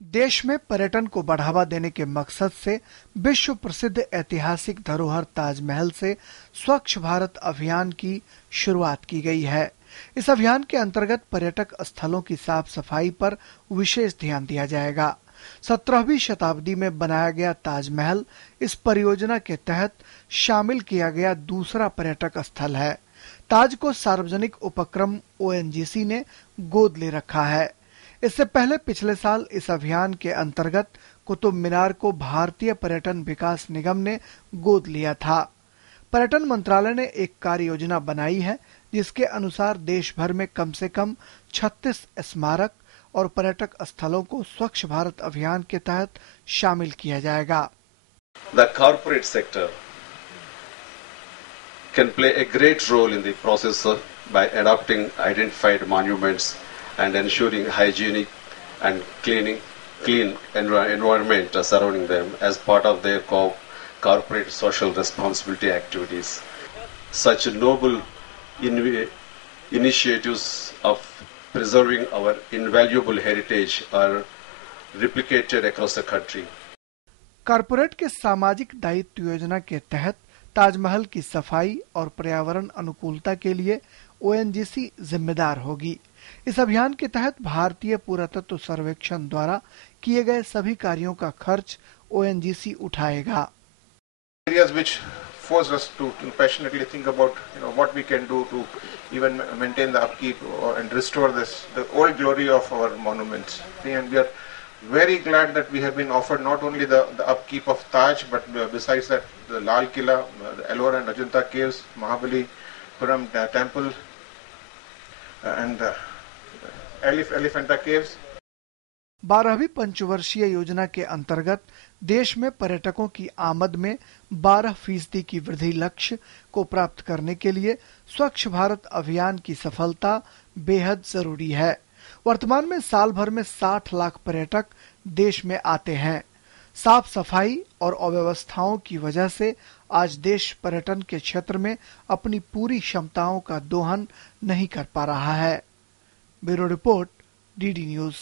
देश में पर्यटन को बढ़ावा देने के मकसद से विश्व प्रसिद्ध ऐतिहासिक धरोहर ताजमहल से स्वच्छ भारत अभियान की शुरुआत की गई है। इस अभियान के अंतर्गत पर्यटक स्थलों की साफ सफाई पर विशेष ध्यान दिया जाएगा। 17वीं शताब्दी में बनाया गया ताजमहल इस परियोजना के तहत शामिल किया गया दूसरा पर्यटक स्थल है। ताज को सार्वजनिक उपक्रम ओएनजीसी ने गोद ले रखा है। इससे पहले पिछले साल इस अभियान के अंतर्गत कुतुब मीनार को भारतीय पर्यटन विकास निगम ने गोद लिया था। पर्यटन मंत्रालय ने एक कार्य योजना बनाई है जिसके अनुसार देश भर में कम से कम 36 स्मारक और पर्यटक स्थलों को स्वच्छ भारत अभियान के तहत शामिल किया जाएगा। The corporate sector can play a great role in the process by adopting identified monuments and ensuring hygienic and clean environment surrounding them as part of their corporate social responsibility activities. Such noble initiatives of preserving our invaluable heritage are replicated across the country. Corporate के सामाजिक दायित्व योजना के तहत ताजमहल की सफाई और पर्यावरण अनुकूलता के लिए ओएनजीसी जिम्मेदार होगी। इस अभियान के तहत भारतीय पुरातत्व सर्वेक्षण द्वारा किए गए सभी कार्यों का खर्च ओएनजीसी उठाएगा। Areas which force us to passionately think about what we can do to even maintain the upkeep and restore the old glory of our monuments. And we are very glad that we have been offered not only the upkeep of Taj, but besides that the Lal Killa, the Ellora and Ajanta caves, Mahabalipuram temple, and Elephanta caves. 12वीं पंचवर्षीय योजना के अंतर्गत देश में पर्यटकों की आमद में 12% की वृद्धि लक्ष्य को प्राप्त करने के लिए स्वच्छ भारत अभियान की सफलता बेहद जरूरी है। वर्तमान में साल भर में 60 लाख पर्यटक देश में आते हैं। साफ सफाई और अव्यवस्थाओं की वजह से आज देश पर्यटन के क्षेत्र में अपनी पूरी क्षमताओं का दोहन नहीं कर पा रहा है। Bureau report, DD news.